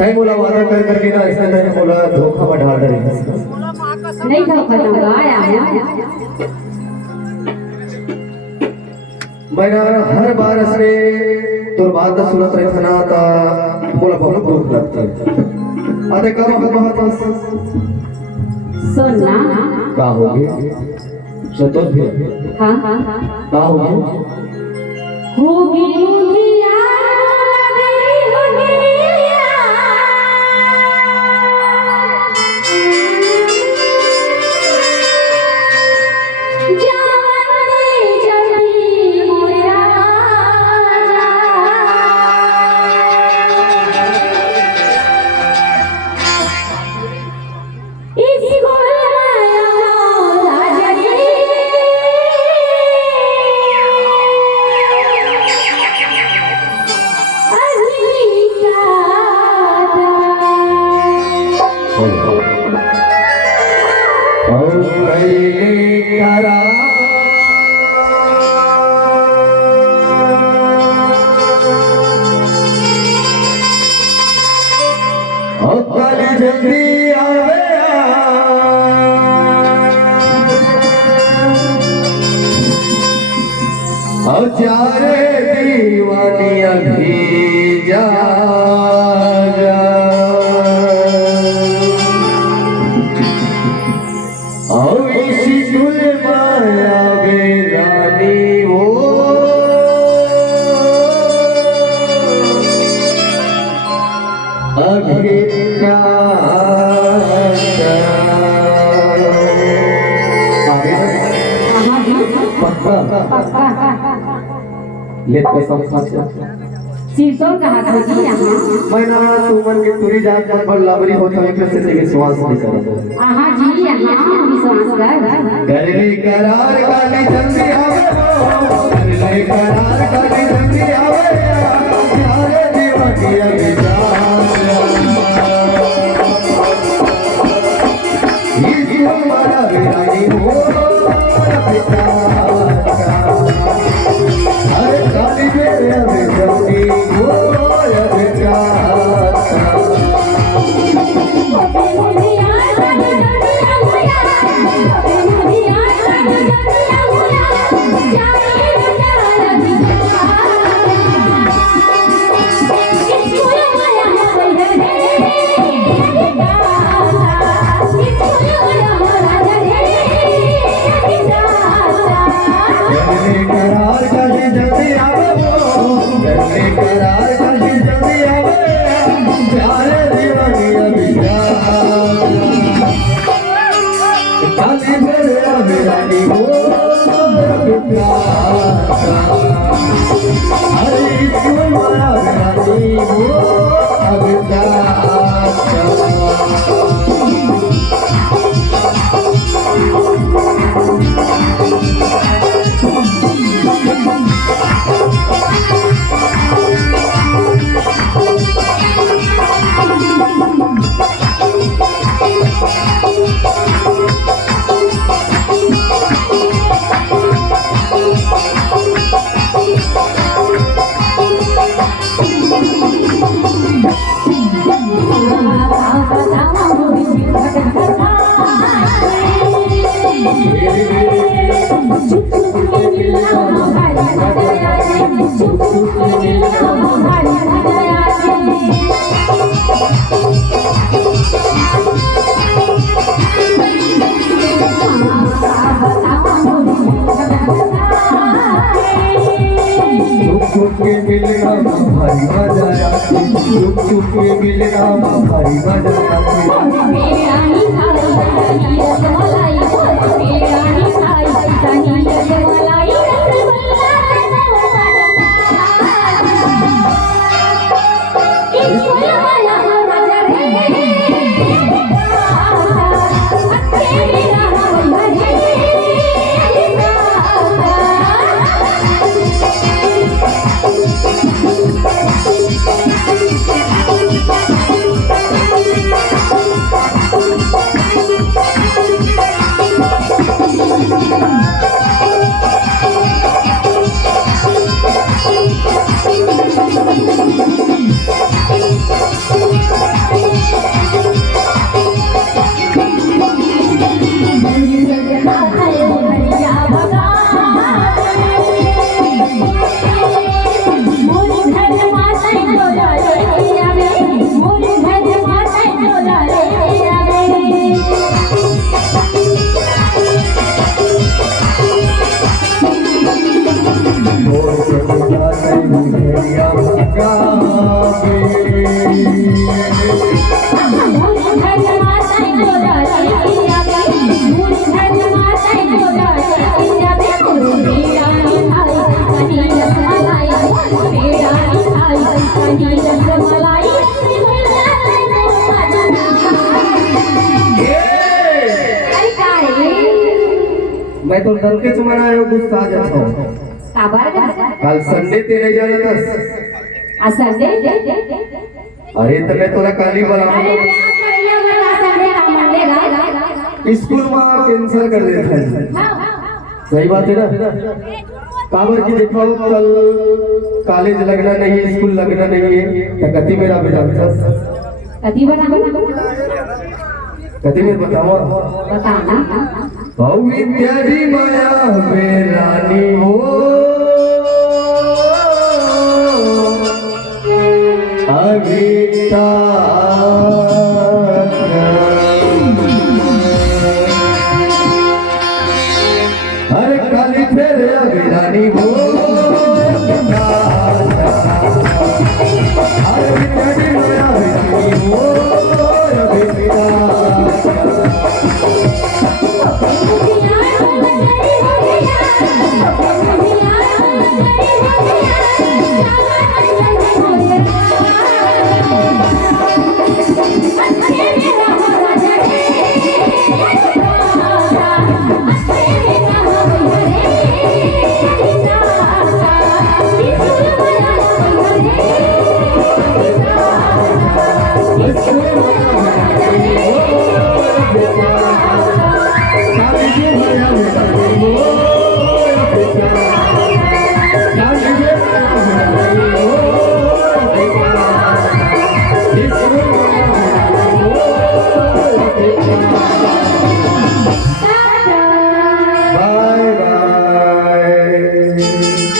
कहीं बोला वादा कर करके ना इसने मैंने बोला धोखा में डाल रही नहीं धोखा दूंगा आया मैं हर बार से तोर बात सुनत रहता ना ता बोला बहुत दुख लगता है अरे कब बहुत सुन ना का होगी संतोष भी हाँ हाँ हाँ का होगी होगी जल्दी आवे और चारे दीवानी अभी जा और इसी गुल माया बेरानी वो अभी लेट पे सब सीसों का हाथ में यहाँ मैं ना तुमन के पूरी जात जात पर लाबरी होता है कैसे से विश्वास नहीं करता आहा जी यहाँ विश्वास कर ले करार काली जल्दी आवे कर ले करार काली जल्दी आवे यारे दीवानी अभी जा ये हमारा बेरानी हो पिता अरे काली मेरे अभी जल्दी हो अभी जा करार काली जल्दी आवे करार काली जल्दी आवे प्यारे दीवानी अभी जा काली मेरे अभिरानी हो हरी तुम्हारा अभिरानी हो अभी जा मिलना भारी मजा चुप मिलना भारी मजा गावे मैं तो डर के तुम्हारा आयो गुस्सा आ जाता हूँ कल संडे ते नहीं जाना था अरे तो मैं तोरा काली बनाऊंगा स्कूल में कैंसिल कर देते हैं सही बात है ना काबर की देखो कल कॉलेज लगना नहीं है स्कूल लगना नहीं है तो कति मेरा बेजानता कति में बताओ विद्यारी माया में रानी हो अभी